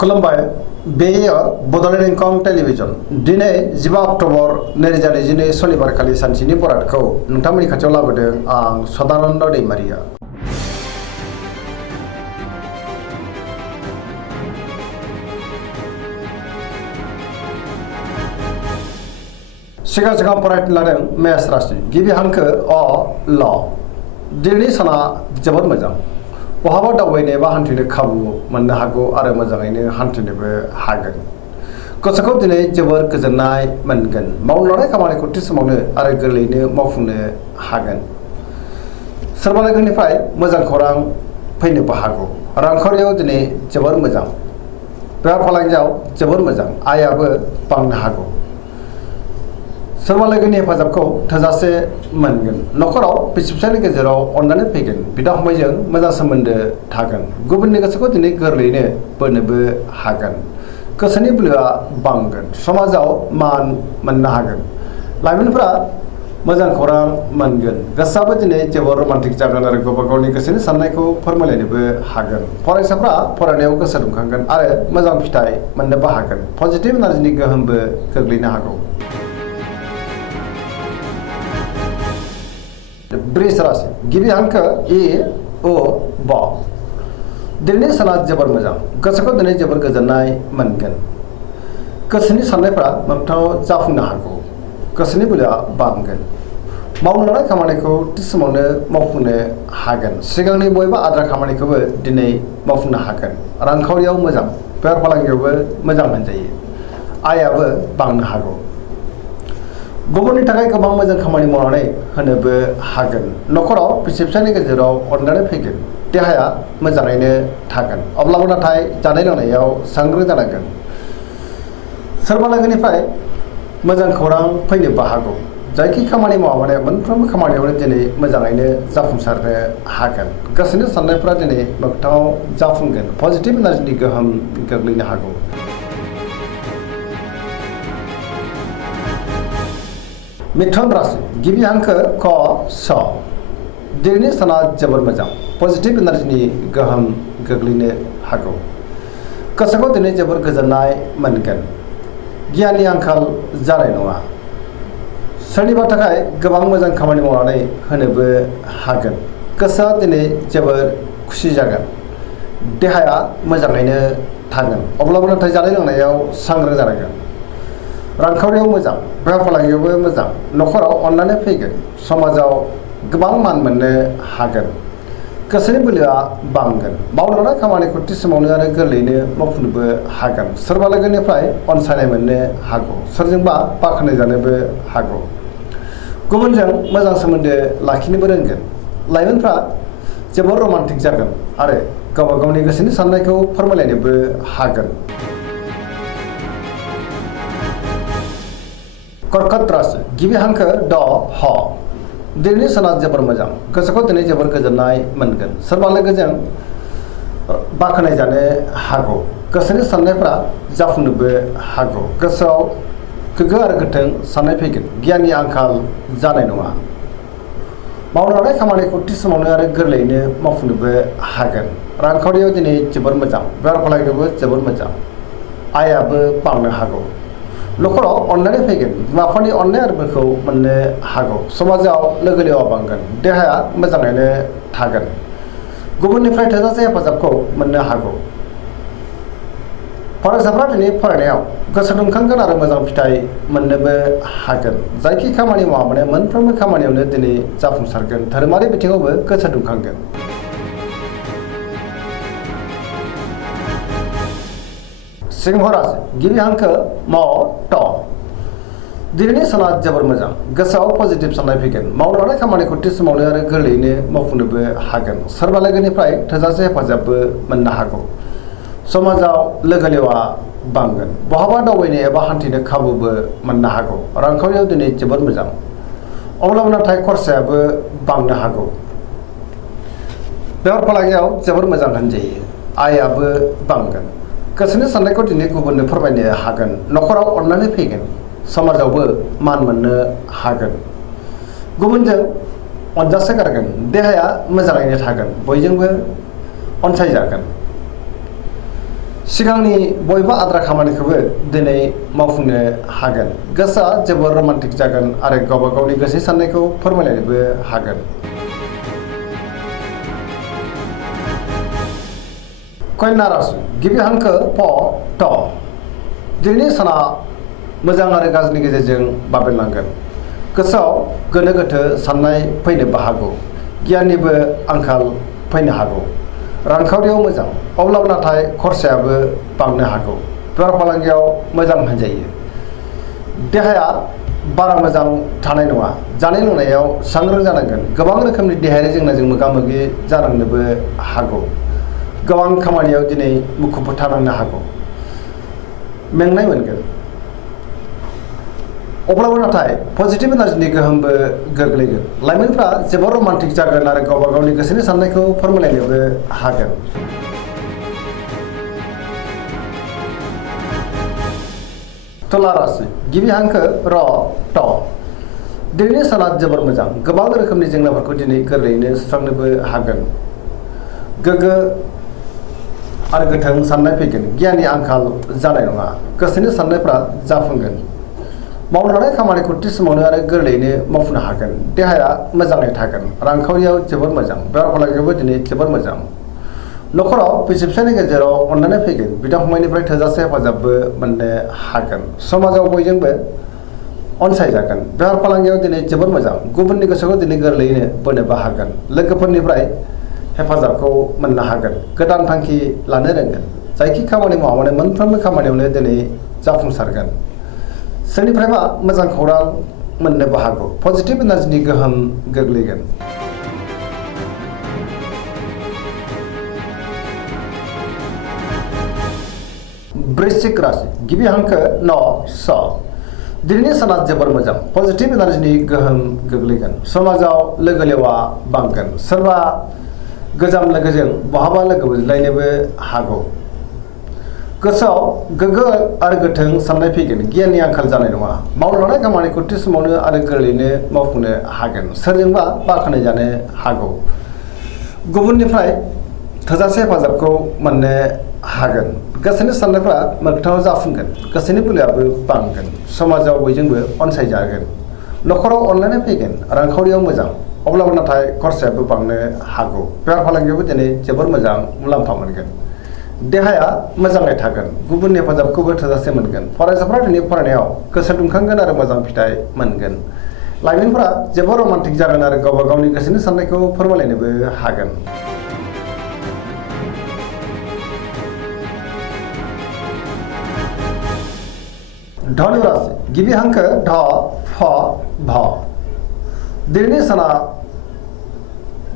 खुलुमबाय बेयो बड'लेण्ड इंखं टेलिभिजन दिनै 15 अक्ट'बर 2022 सनिबारखालि सानसेनि बरादखौ नोंथांमोननि खाथियाव लाबोदों आं सदानन्द दैमारिया। सिगां फरायनो लादों मेष राशि गिबि हांखो अ ल दिनैनि साना जोबोद मोजां। बहाबा दावबायनो एबा हान्थिनो खाबु मोननो हागौ आरो मोजाङैनो हान्थिनोबो हागोन। गोसोखौ दिनै जोबोर गोजोननाय मोनगोन। मावनो लानाय खामानिखौ थि समावनो आरो गोरलैयैनो मावफुंनो हागोन। सोरबा लोगोनिफ्राय मोजां खौरां फैनोबो हागौ। रांखावरियाव दिनै जोबोर मोजां। बेफार फालांगियाव जोबोर मोजां। आयाबो बांनो हागौ। सोरबा लोगोनि हेफाजाबखौ थोजासे मोनगोन। न'खराव बिसि फिसायनि गेजेराव अननानै फैगोन। बिदा फंबायजों मोजां सोमोन्दो थागोन। गुबुननि गोसोखौ दिनै गोरलैयैनो बोनोबो हागोन। गोसोनि बोलोआ बांगोन। समाजाव मान मोननो हागोन। लाइमोनफोरा मोजां खौरां मोनगोन। गोसोआबो दिनै जोबोर रमान्टिक जागोन आरो गावबा गावनि गोसोनि साननायखौ फोरमायलायनोबो हागोन। फरायसाफ्रा फरायनायाव गोसो दुंखांगोन आरो मोजां फिथाइ मोननोबो हागोन। पजिटिभ एनार्जिनि गोहोमबो गोग्लैनो हागौ। वृष राशि गिबि हांखो इ उ ब दिनैनि साना जोबोर मोजां। गोसोखौ दिनै जोबोर गोजोननाय मोनगोन। गोसोनि साननायफ्रा मोगथाङाव जाफुंनो हागौ। गोसोनि बोलोआ बांगोन। मावनो लानाय खामानिखौ थि समावनो मावफुंनो हागोन। सिगांनि बबेबा आद्रा खामानिखौबो दिनै मावफुंनो हागोन। रांखावरियाव मोजां। बेफार फालांगियावबो मोजां मोनजायो। आयाबो बांनो हागौ। गुबुननि थाखाय गोबां मोजां खामानि मावनानै होनोबो हागोन। न'खराव बिसि फिसायनि गेजेराव अननानै फैगोन। देहाया मोजाङैनो थागोन। अब्लाबो नाथाय जानाय लोंनायाव सांग्रां जानांगोन। सोरबा लोगोनिफ्राय मोजां खौरां फैनोबो हागौ। जायखि खामानि मावा माने मोनफ्रोमबो खामानियावनो दिनै मोजाङैनो जाफुंसारनो हागोन। गोसोनि साननायफ्रा दिनै मोगथाङाव जाफुंगोन। पजिटिभ एनार्जिनि गोहोम गोग्लैनो हागौ। मिथुन राशि गिबि हांखो क स दिनैनि साना जोबोर मोजां। पजिटिभ एनार्जिनि गोहोम गोग्लैनो हागौ। गोसोखौ दिनै जोबोर गोजोननाय मोनगोन। गियाननि आंखाल जानाय नङा। सोरनिबा थाखाय गोबां मोजां खामानि मावनानै होनोबो हागोन। गोसोआ दिनै जोबोर खुसि जागोन। देहाया मोजाङैनो थागोन। अब्लाबो नाथाय जानाय लोंनायाव सांग्रां जानांगोन। रांखावरियाव मोजां। बेफार फालांगियावबो मोजां। न'खराव अननानै फैगोन। समाजाव गोबां मान मोननो हागोन। गोसोनि बोलोआ बांगोन। मावनो लानाय खामानिखौ थि समावनो आरो गोरलैयैनो मावफुंनोबो हागोन। सोरबा लोगोनिफ्राय अनसायनाय मोननो हागौ। सोरजोंबा बाख्नाय जानोबो हागौ। गुबुनजों मोजां सोमोन्दो लाखिनोबो रोंगोन। लाइमोनफ्रा जोबोर रमान्टिक जागोन आरो गावबा गावनि गोसोनि साननायखौ फोरमायलायनोबो हागोन। कर्कट राशि गिबि हांखो ड ह दिनैनि साना जोबोर मोजां। गोसोखौ दिनै जोबोर गोजोननाय मोनगोन। सोरबा लोगोजों बाख्नाय जानो हागौ। गोसोनि साननायफ्रा जाफुंनोबो हागौ। गोसोआव गोग्गो आरो गोथों साननाय फैगोन। गियाननि आंखाल जानाय नङा। मावनो लानाय खामानिखौ थि समावनो आरो गोरलैयैनो मावफुंनोबो हागोन। रांखावरियाव दिनै जोबोर मोजां। बेफार फालांगियावबो जोबोर मोजां। आयाबो बांनो हागौ। न'खराव अननानै फैगोन। बिमा बिफानि अननाय आरो बोरखौ मोननो हागौ। समाजाव लोगो लेवा बांगोन। देहाया मोजाङैनो थागोन। गुबुननिफ्राय थोजासे हेफाजाबखौ मोननो हागौ। फरायसाफ्रा दिनै फरायनायाव गोसो दुंखांगोन आरो मोजां फिथाइ मोननोबो हागोन। जायखि खामानि मावा माने मोनफ्रोमबो खामानियावनो दिनै जाफुंसारगोन। धोरोमारि बिथिङावबो गोसो दुंखांगोन। सिंह राशि गिबि हांखो म ट दिनैनि साना जोबोर मोजां। गोसोआव पजिटिभ साननाय फैगोन। मावनो लानाय खामानिखौ थि समावनो आरो गोरलैयैनो मावफुंनोबो हागोन। सोरबा लोगोनिफ्राय थोजासे हेफाजाबबो मोननो हागौ। समाजाव लोगो लेवा बांगोन। बहाबा दावबायनो एबा हान्थिनो खाबुबो मोननो हागौ। रांखावरियाव दिनै जोबोर मोजां। अब्लाबो नाथाय खरसायाबो बांनो हागौ। बेफार फालांगियाव जोबोर मोजां होनजायो। आयाबो बांगोन। गोसोनि साननायखौ दिनै गुबुननो फोरमायनो हागोन। न'खराव अननानै फैगोन। समाजावबो मान मोननो हागोन। गुबुनजों अनजासारगोन। देहाया मोजाङैनो थागोन। बयजोंबो अनसायजागोन। सिगांनि बयबो आद्रा खामानिखौबो दिनै मावफुंनो हागोन। गोसोआ जोबोर रमान्टिक जागोन आरो गावबा गावनि गोसो साननायखौ फोरमायलायनोबो हागोन। कन्या राशि गिबि हांखो प ट दिनैनि साना मोजां आरो गाज्रिनि गेजेरजों बाबेनलांगोन। गोसोआव गोनो गोथो साननाय फैनोबो हागौ। गियाननिबो आंखाल फैनो हागौ। रांखावरियाव मोजां अब्लाबो नाथाय खरसायाबो बांनो हागौ। बेफार फालांगियाव मोजां होनजायो। देहाया बारा मोजां थानाय नङा। जानाय लोंनायाव सांग्रां जानांगोन। गोबां रोखोमनि देहायारि जेंनाजों मोगा मोगि जानांनोबो हागौ। गोबां खामानियाव दिनै मुखुब थानांनो हागौ। मेंनाय मोनगोन। अब्लाबो नाथाय पजिटिभ एनार्जिनि गोहोमबो गोग्लैगोन। लाइमोनफ्रा जोबोर रमान्टिक जागोन आरो गावबा गावनि गोसोनि साननायखौ फोरमायलायनोबो हागोन। तुला राशि गिबि हांखो र ट दिनैनि साना जोबोर मोजां। गोबां रोखोमनि जेंनाफोरखौ दिनै गोरलैयैनो सुस्रांनोबो हागोन। गोग्गो आरो गोथों साननाय फैगोन। गियाननि आंखाल जानाय नङा। गोसोनि साननायफ्रा जाफुंगोन। मावनो लानाय खामानिखौ थि समावनो आरो गोरलैयैनो मावफुंनो हागोन। देहाया मोजाङै थागोन। रांखावरियाव जोबोर मोजां। बेफार फालांगियावबो दिनै जोबोर मोजां। न'खराव बिसि फिसायनि गेजेराव अनलायनाय फैगोन। बिदा फंबायनिफ्राय थोजासे हेफाजाबबो मोननो हागोन। समाजाव बयजोंबो अनसायजागोन। बेफार फालांगियाव दिनै जोबोर मोजां। गुबुननि गोसोखौ दिनै गोरलैयैनो बोनोबो हागोन। लोगोफोरनिफ्राय हेफाजाबखौ मोननो हागोन। गोदान थांखि लानो रोंगोन। जायखि खामानि मावा मानो मोनफ्रोमबो खामानियावनो दिनै जाफुंसारगोन। सोरनिफ्रायबा मोजां खौरां मोननोबो हागौ। पजिटिभ एनार्जिनि गोहोम गोग्लैगोन। वृश्चिक राशि गिबि हांखो न स दिनैनि साना जोबोर मोजां। पजिटिभ एनार्जिनि गोहोम गोग्लैगोन। समाजाव लोगो लेवा बांगोन। सोरबा गोजाम लोगोजों बहाबा लोगो मोनज्लायनोबो हागौ। गोसोआव गोग्गो आरो गोथों साननाय फैगोन। गियाननि आंखाल जानाय नङा। मावनो लानाय खामानिखौ थि समावनो आरो गोरलैयैनो मावफुंनो हागोन। सोरजोंबा बाख्नायजानो हागौ। गुबुननिफ्राय थोजासे हेफाजाबखौ मोननो हागोन। गोसोनि साननायफ्रा मोगथाङाव जाफुंगोन। गोसोनि बोलोआबो बांगोन। समाजाव बयजोंबो अनसायजागोन। न'खराव अनलायनाय फैगोन। रांखावरियाव मोजां अब्लाबो नाथाय खरसायाबो बांनो हागौ। बेफार फालांगियावबो दिनै जोबोर मोजां मुलाम्फा मोनगोन। देहाया मोजाङै थागोन। गुबुननि हेफाजाबखौबो थोजासे मोनगोन। फरायसाफ्रा दिनै फरायनायाव गोसो दुंखांगोन आरो मोजां फिथाइ मोनगोन। लाइमोनफोरा जोबोर रमान्टिक जागोन आरो गावबा गावनि गोसोनि साननायखौ फोरमायलायनोबो हागोन। धनु राशि गिबि हांखो ढ फ भ दिनैनि साना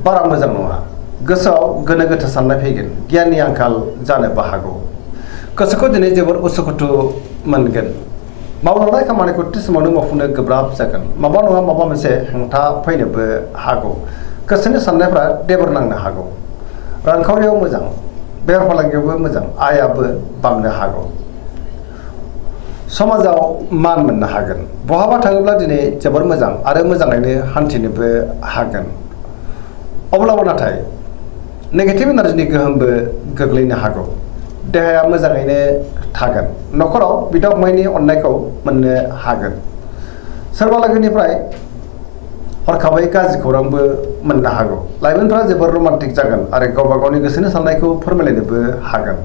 बारा मोजां नङा। गोसोआव गोनो गोथो साननाय फैगोन। गियाननि आंखाल जानोबो हागौ। गोसोखौ दिनै जोबोर उसुखुथु मोनगोन। मावनो लानाय खामानिखौ थि समावनो मावफुंनो गोब्राब जागोन। माबा नङा माबा मोनसे हेंथा फैनोबो हागौ। गोसोनि साननायफ्रा देबर नांनो हागौ। रांखावरियाव मोजां। बेफार फालांगियावबो मोजां। आयाबो बांनो हागौ। समाजाव मान मोननो हागोन। बहाबा थाङोब्ला दिनै जोबोर मोजां आरो मोजाङैनो हान्थिनोबो हागोन। अब्लाबो नाथाय नेगेटिभ एनार्जिनि गोहोमबो गोग्लैनो हागौ। देहाया मोजाङैनो थागोन। न'खराव बिदा फंबायनि अननायखौ मोननो हागोन। सोरबा लोगोनिफ्राय हरखाबै गाज्रि खौरांबो मोननो हागौ। लाइमोनफ्रा जोबोर रमान्टिक जागोन आरो गावबा गावनि गोसोनि साननायखौ फोरमायलायनोबो हागोन।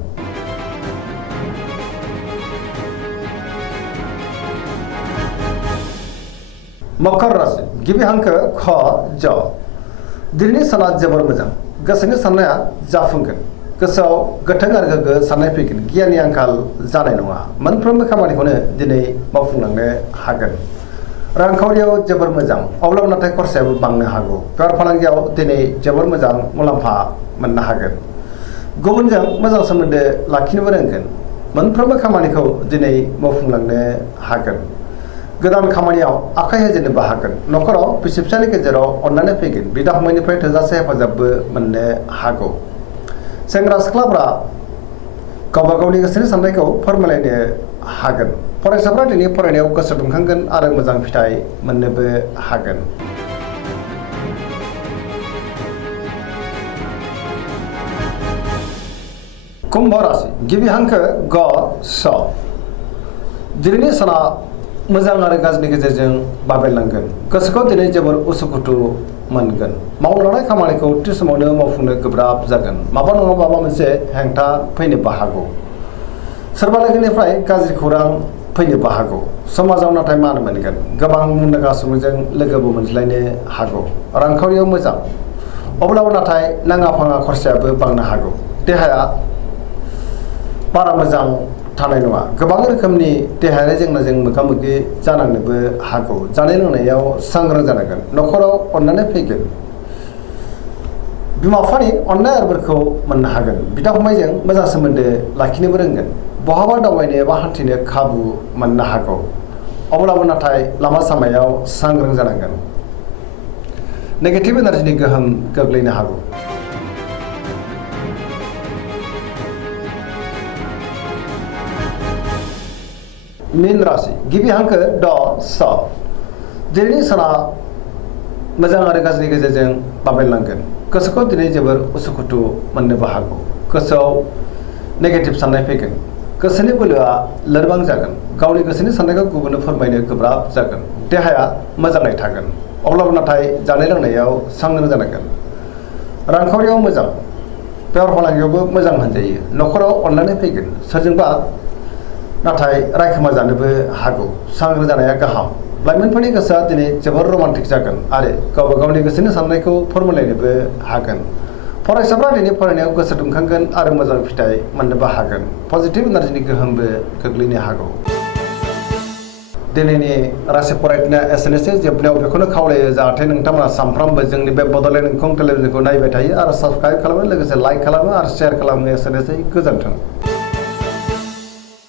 मकर राशि गिबि हांखो ख ज दिनैनि साना जोबोर मोजां। गोसोनि साननाया जाफुंगोन। गोसोआव गोथों आरो गोग्गो साननाय फैगोन। गियाननि आंखाल जानाय नङा। मोनफ्रोमबो खामानिखौनो दिनै मावफुंलांनो हागोन। रांखावरियाव जोबोर मोजां अब्लाबो नाथाय खरसायाबो बांनो हागौ। बेफार फालांगियाव दिनै जोबोर मोजां मुलाम्फा मोननो हागोन। गुबुनजों मोजां सोमोन्दो लाखिनोबो रोंगोन। मोनफ्रोमबो खामानिखौ दिनै मावफुंलांनो हागोन। गोदान खामानियाव आखाइ होजेननोबो हागोन। न'खराव बिसि फिसायनि गेजेराव अनलायनाय फैगोन। बिदा फंबायनिफ्राय थोजासे हेफाजाबबो मोननो हागौ। सेंग्रा सिख्लाफ्रा गावबा गावनि गोसोनि साननायखौ फोरमायलायनो हागोन। फरायसाफ्रा दिनै फरायनायाव गोसो दुंखांगोन आरो मोजां फिथाइ मोननोबो हागोन। कुम्भ राशि गिबि हांखो ग स दिनैनि साना मोजां आरो गाज्रिनि गेजेरजों बाबेरलांगोन गोसोखौ दिनै जोबोर उसुखुथु मोनगोन मावनो लानाय खामानिखौ थि समावनो मावफुंनो गोब्राब जागोन माबा नङा माबा मोनसे हेंथा फैनोबो हागौ सोरबा लोगोनिफ्राय गाज्रि खौरां फैनोबो हागौ समाजाव नाथाय मान मोनगोन गोबां मुंदांखा सुबुंजों लोगोबो मोनज्लायनो हागौ रांखावरियाव मोजां अब्लाबो नाथाय नाङा फाङा खरसायाबो बांनो हागौ देहाया बारा मोजां थानाय नङा गोबां रोखोमनि देहायारि जेंनाजों मोगा मोगि जानांनोबो हागौ जानाय लोंनायाव सांग्रां जानांगोन न'खराव अननानै फैगोन बिमा बिफानि अननाय आरोफोरखौ मोननो हागोन बिदा फंबायजों मोजां सोमोन्दो लाखिनोबो रोंगोन बहाबा दावबायनो एबा हान्थिनो खाबु मोननो हागौ अब्लाबो नाथाय लामा सामायाव सांग्रां जानांगोन नेगेटिभ एनार्जिनि गोहोम गोग्लैनो हागौ मीन राशि गिबि हांखो ड स दिनैनि साना मोजां आरो गाज्रिनि गेजेरजों बाबेरलांगोन गोसोखौ दिनै जोबोर उसुखुथु मोननोबो हागौ गोसोआव नेगेटिभ साननाय फैगोन गोसोनि बोलोआ लोरबां जागोन गावनि गोसोनि साननायखौ गुबुननो फोरमायनो गोब्राब जागोन देहाया मोजाङै थागोन अब्लाबो नाथाय जानाय लोंनायाव सांग्रां जानांगोन रांखावरियाव मोजां बेफार फालांगियावबो मोजां होनजायो न'खराव अननानै फैगोन सोरजोंबा नाथाय रायखोमा जानोबो हागौ सांग्रां जानाया गाहाम लाइमोनफोरनि गोसोआ दिनै जोबोर रमान्टिक जागोन आरो गावबा गावनि गोसोनि साननायखौ फोरमायलायनोबो हागोन फरायसाफ्रा दिनै फरायनायाव गोसो दुंखांगोन आरो मोजां फिथाइ मोननोबो हागोन पजिटिभ एनार्जिनि गोहोमबो गोग्लैनो हागौ दिनैनि राशि फरायनाया एसेनोसै जोबनायाव बेखौनो खावलायो जाहाथे नोंथांमोना सानफ्रामबो जोंनि बे बड'लेण्ड इंखं टेलिभिजनखौ नायबाय थायो आरो साबस्क्राइब खालामो लोगोसे लाइक खालामो आरो शेयार खालामो एसेनोसै गोजोन्थों